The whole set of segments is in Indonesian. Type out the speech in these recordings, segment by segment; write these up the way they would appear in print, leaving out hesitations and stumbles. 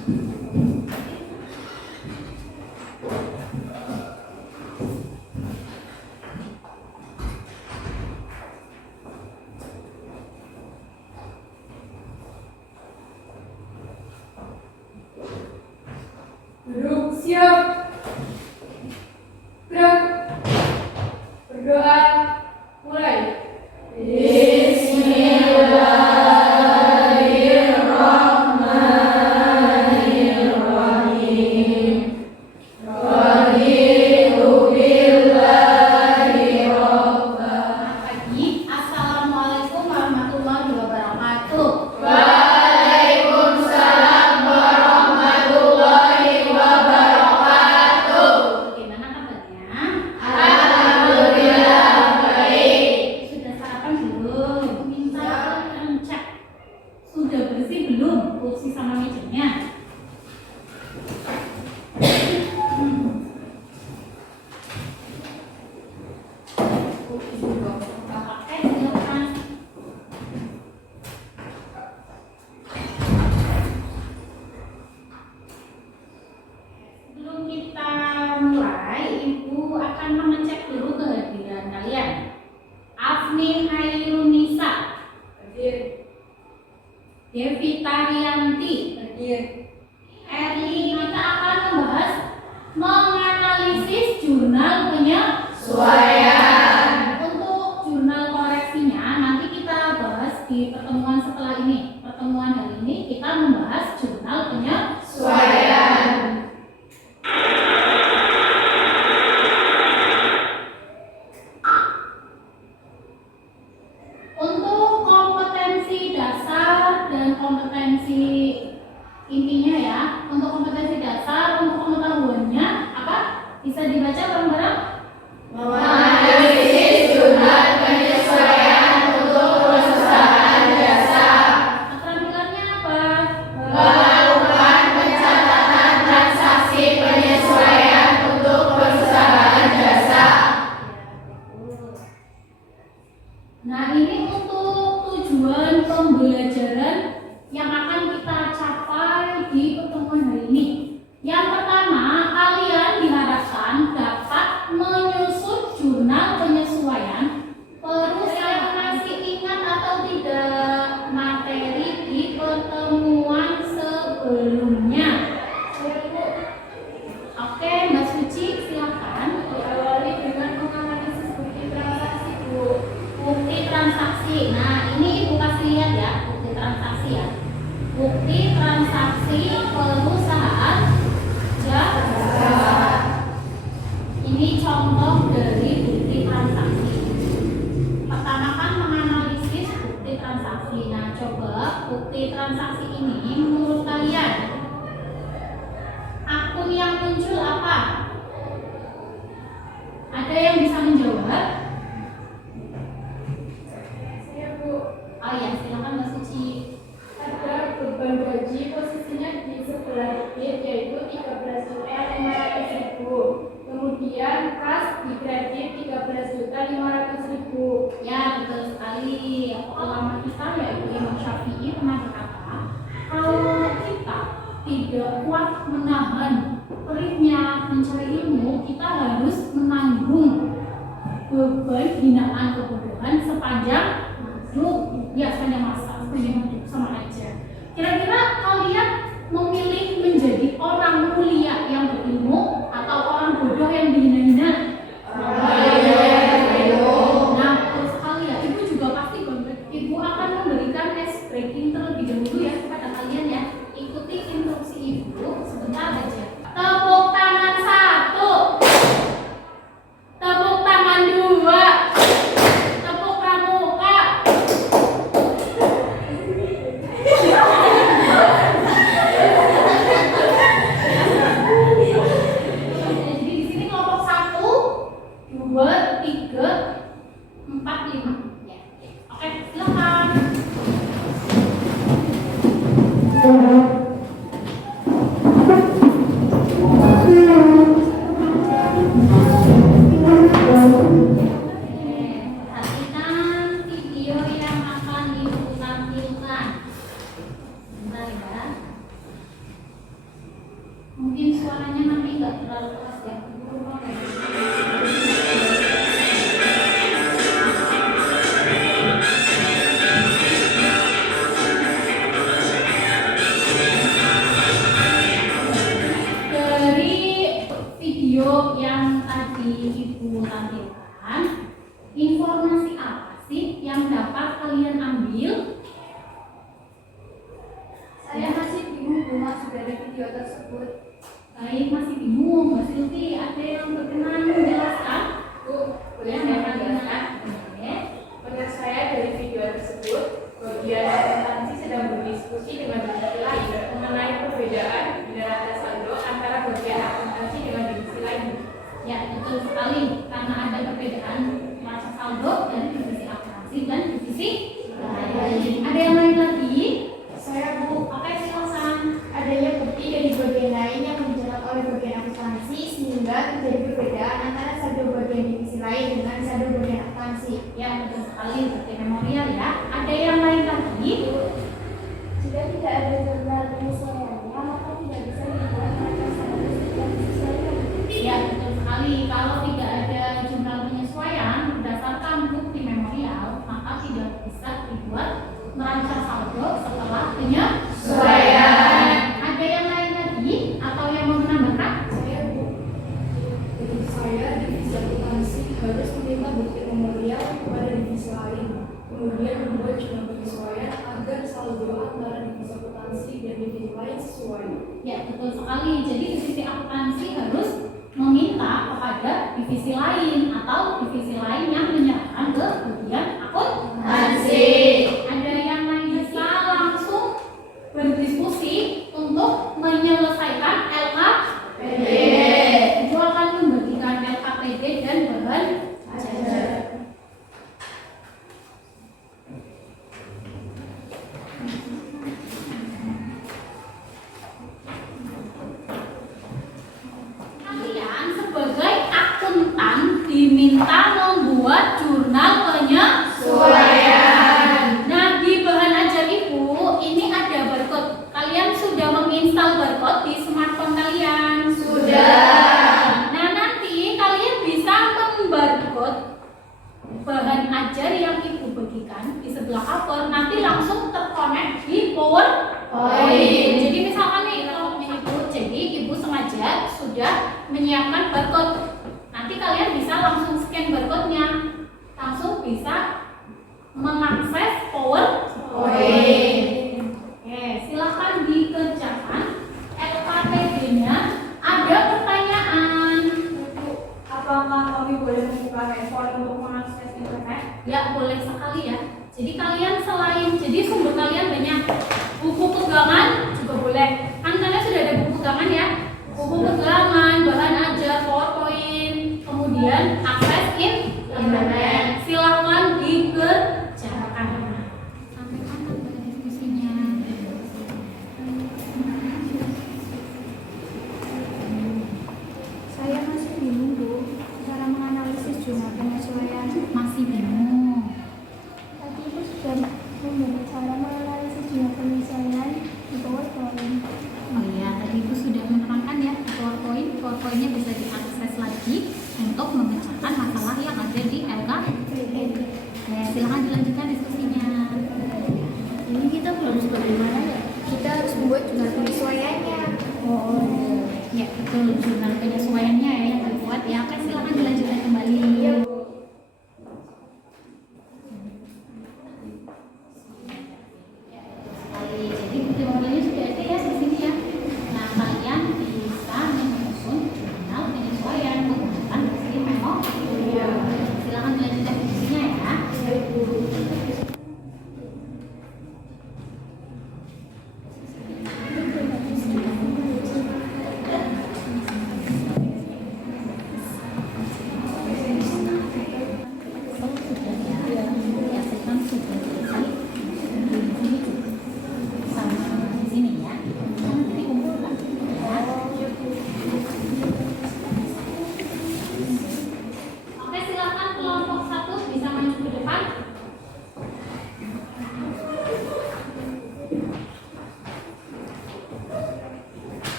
Duduk siap. Gerak. Berdoa. Mulai. Assalamualaikum warahmatullahi wabarakatuh. Waalaikumsalam warahmatullahi wabarakatuh. Bagaimana kabarnya? Alhamdulillah baik. Sudah sarapan belum? Minta cek. Sudah bersih belum kursi sama mejanya? Pakai silakan. Sebelum kita mulai, Ibu akan mengecek dulu kehadiran kalian. Afni Hairunisa, Hadir. Devita Rianti, Hadir. Erli. Kita akan membahas menganalisis jurnal penyesuaian. Untuk jurnal koreksinya nanti kita bahas di pertemuan setelah ini. Pertemuan hari ini kita membahas jurnal penyesuaian. Untuk kompetensi dasar dan kompetensi intinya ya, untuk kompetensi dasar, untuk pengetahuannya apa? Bisa dibaca bareng-bareng? Menganalisis jurnal penyesuaian untuk perusahaan jasa. Keterampilannya apa? Melakukan pencatatan transaksi penyesuaian untuk perusahaan jasa. Nah, ini untuk tujuan pembelajaran yang akan kita capai di pertemuan hari ini. Yang pertama, kalian diharapkan dapat menyusun jurnal penyesuaian. Perusahaan masih ingat atau tidak materi di pertemuan sebelumnya? Oke, Mbak Suci, silakan. Diawali dengan menganalisis bukti transaksi, Bu. Bukti transaksi. Nah, ini Ibu kasih lihat ya, bukti transaksi ya. Bukti transaksi perusahaan jasa. Ini contoh dari bukti transaksi. Pertama kan menganalisis bukti transaksi. Nah, coba bukti transaksi ini menurut kalian akun yang muncul apa? Ada yang bisa menjawab? Saya, Bu. Oh ya, silakan Mbak Suci. Ada beban gaji posisinya di sebelah debit yaitu 13.500.000. Kemudian kas di kredit 13.500.000. Ya, betul sekali. Ulama kita yaitu Imam Syafi'i pernah berkata, kalau kita tidak kuat menahan perihnya mencari ilmu, kita harus menanggung beban hinaan kebodohan sepanjang hidup. Ya, sepanjang masa, sepanjang hidup sama aja. Kira-kira kalian memilih menjadi orang mulia yang berilmu atau orang bodoh yang dihina-hina? Nah, terus kalian, Ibu juga pasti Ibu akan memberikan ice breaking terlebih dahulu ya kepada kalian ya. Ikuti instruksi Ibu sebentar aja. Tepuk tangan 1. Tepuk tangan 2. Tepuk pramuka. Jadi di sini kelompok 1 suaranya nanti nggak terlalu keras ya. Dari video yang tadi Ibu tampilkan, informasi apa sih yang dapat kalian ambil? Saya masih bingung Bu maksud dari video tersebut. Baik, masih bingung. Mbak Silvi, ada yang berkenan menjelaskan? Bu, boleh saya menjelaskan? Oke. Menurut saya dari video tersebut, bagian akuntansi sedang berdiskusi dengan divisi lain mengenai perbedaan di neraca saldo antara bagian akuntansi dengan divisi lain. Ya, betul sekali. Karena ada perbedaan neraca saldo dari divisi akuntansi dan divisi lain. Ada yang lain lagi? Saya Bu, Oke, silakan. adanya bukti dari bagian lain yang dijerat oleh bagian akuntansi sehingga terjadi perbedaan antara saldo bagian divisi lain dengan saldo bagian akuntansi. Ya, betul sekali. Seperti memorial ya. Ada yang lain lagi? Jika tidak ada jurnal penyesuaiannya, maka tidak bisa dibuat neraca saldo yang disesuaikan. Ya, betul sekali. Kalau tidak ada jurnal penyesuaian berdasarkan bukti memorial, maka tidak bisa dibuat neraca saldo setelah penyesuaian. Ada yang lain lagi atau yang mau menambahkan? Saya Bu, menurut saya divisi akuntansi harus meminta bukti memorial kepada divisi lain, kemudian membuat jurnal penyesuaian agar saldo antara divisi akuntansi dan divisi lain sesuai. Ya, betul sekali. Jadi divisi akuntansi harus meminta kepada divisi lain atau divisi lain yang menyerahkan ke bagian akuntansi. Ada yang lain bisa langsung berdiskusi untuk menyelesaikan LKPD. Itu akan membagikan LKPD dan bahan ajar. Kalian sebagai akuntan diminta membuat jurnal penyesuaian. Nah, di bahan ajar Ibu ini ada barcode. Kalian sudah menginstal barcode di smartphone kalian? Sudah. Nah, nanti kalian bisa membarcode bahan ajar yang Ibu bagikan di sebelah cover, nanti langsung terkonek di PowerPoint. Jadi misalkan nih kalau Ibu, jadi Ibu sengaja sudah menyiapkan barcode. Nanti kalian bisa langsung scan barcode-nya, langsung bisa mengakses PowerPoint. Oke, silahkan dikerjakan LKPD-nya. Ada pertanyaan? Apakah kami boleh membuka handphone untuk mengakses internet? Ya, boleh sekali ya. Jadi kalian selain, jadi sumber kalian banyak. Buku pegangan juga boleh. Kan kalian sudah ada buku pegangan ya. Buku pegangan, bahan ajar, PowerPoint, kemudian akses internet. Silahkan dikerjakan. Sampai kapan diskusinya? Saya masih bingung Bu, cara menganalisis jurnal penyesuaian. Masih bingung. Tadi Ibu sudah memberi cara menganalisis jurnal penyesuaian di PowerPoint. Oh iya, tadi Ibu sudah menerangkan ya di PowerPoint. PowerPoint-nya bisa diakses lagi untuk memecahkan masalah yang ada di LKPD. Silahkan dilanjutkan diskusinya. Ini kita harus bagaimana ya? Kita harus membuat jurnal penyesuaiannya. Oh, ya betul, jurnal penyesuaiannya ya yang dibuat ya. Oke, silahkan dilanjutkan kembali. Iya, Bu. Jadi bukti memorialnya sudah ada ya di sini ya. Nah, kalian bisa menyusun jurnal penyesuaian menggunakan bukti memorial. Silahkan dilanjutkan diskusinya ya.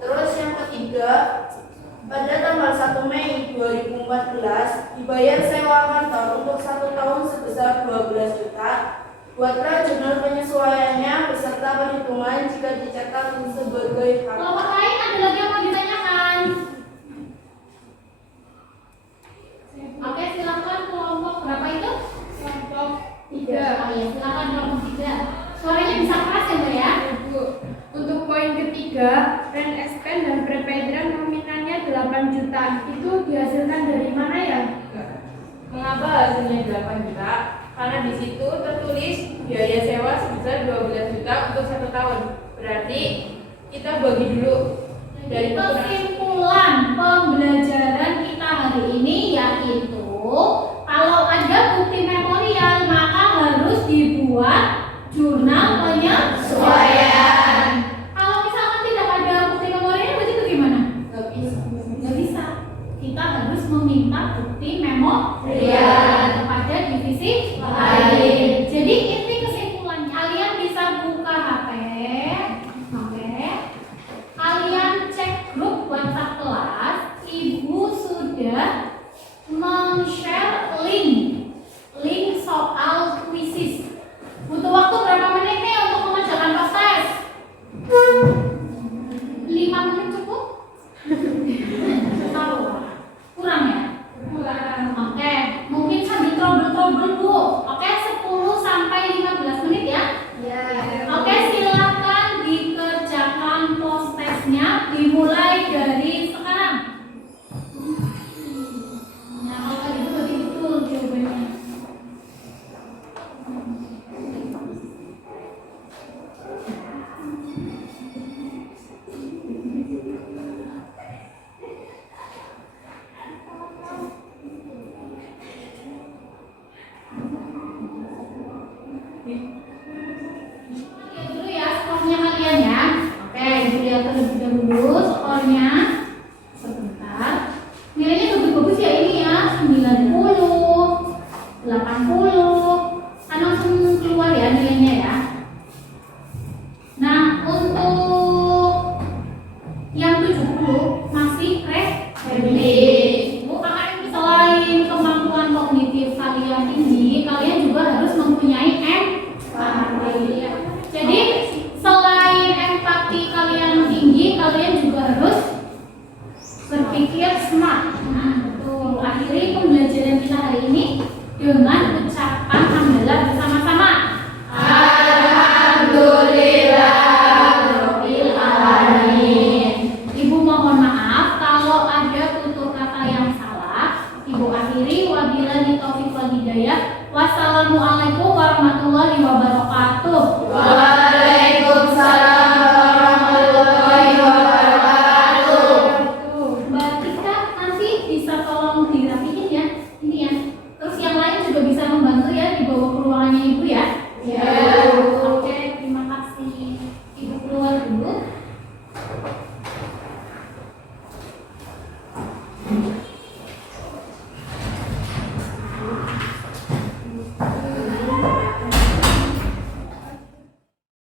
Terus yang ketiga, pada tanggal 1 Mei 2014 dibayar sewa kantor untuk 1 tahun sebesar 12 juta. Buatlah jurnal penyesuaiannya beserta perhitungan jika dicetak sebagai hak. Kelompok lain ada lagi yang mau ditanyakan? Oke, silakan kelompok berapa itu? Kelompok Oh iya, silakan kelompok 3. Suaranya bisa keras ya, Mbak ya? Untuk poin ketiga, rent expense dan prepayment nominalnya 8 juta. Itu dihasilkan dari mana ya? Mengapa hasilnya 8 juta? Karena di situ tertulis biaya sewa sebesar 12 juta untuk 1 tahun. Berarti kita bagi dulu dari Kesimpulan pembelajaran kita hari ini yaitu kalau ada bukti memorial maka harus dibuat jurnal penyesuaian. Kalau misalkan tidak ada bukti memorial berarti itu gimana? Nggak bisa. Kita harus meminta bukti memorial kepada divisi lain. Jadi ini kesimpulannya. Kalian bisa buka HP. Oke. Kalian cek grup WhatsApp kelas. Ibu sudah men-share link soal kuisis. Butuh waktu berapa menit nih untuk mengerjakan tes? 5 menit cukup? Tahu? Kurang ya? Kurang. Oke, mungkin sambil trouble Bu. Oke, 10 sampai 15 menit ya? Ya. Oke, silakan dikerjakan post testnya dimulai dari sekarang. Nah, kalau tadi itu berarti betul jawabannya. Lihat dulu ya skornya kalian ya. Oke, ibu lihat terlebih dahulu skornya. Sebentar. Nilainya bagus-bagus ya ini ya. 90, 80. Kan langsung keluar ya nilainya ya. Nah, untuk yang 70 masih kredit. Bu, selain kemampuan kognitif kalian tinggi, kalian juga harus mempunyai empati. Jadi selain empati kalian tinggi, kalian juga harus berpikir smart. Nah, betul. Akhiri pembelajaran kita hari ini dengan ucapan hamdalah bersama-sama. Alhamdulillahirabbil alamin. Ibu mohon maaf kalau ada tutur kata yang salah. Ibu akhiri wabillahi taufiq wal hidayah. Wassalamualaikum warahmatullahi wabarakatuh.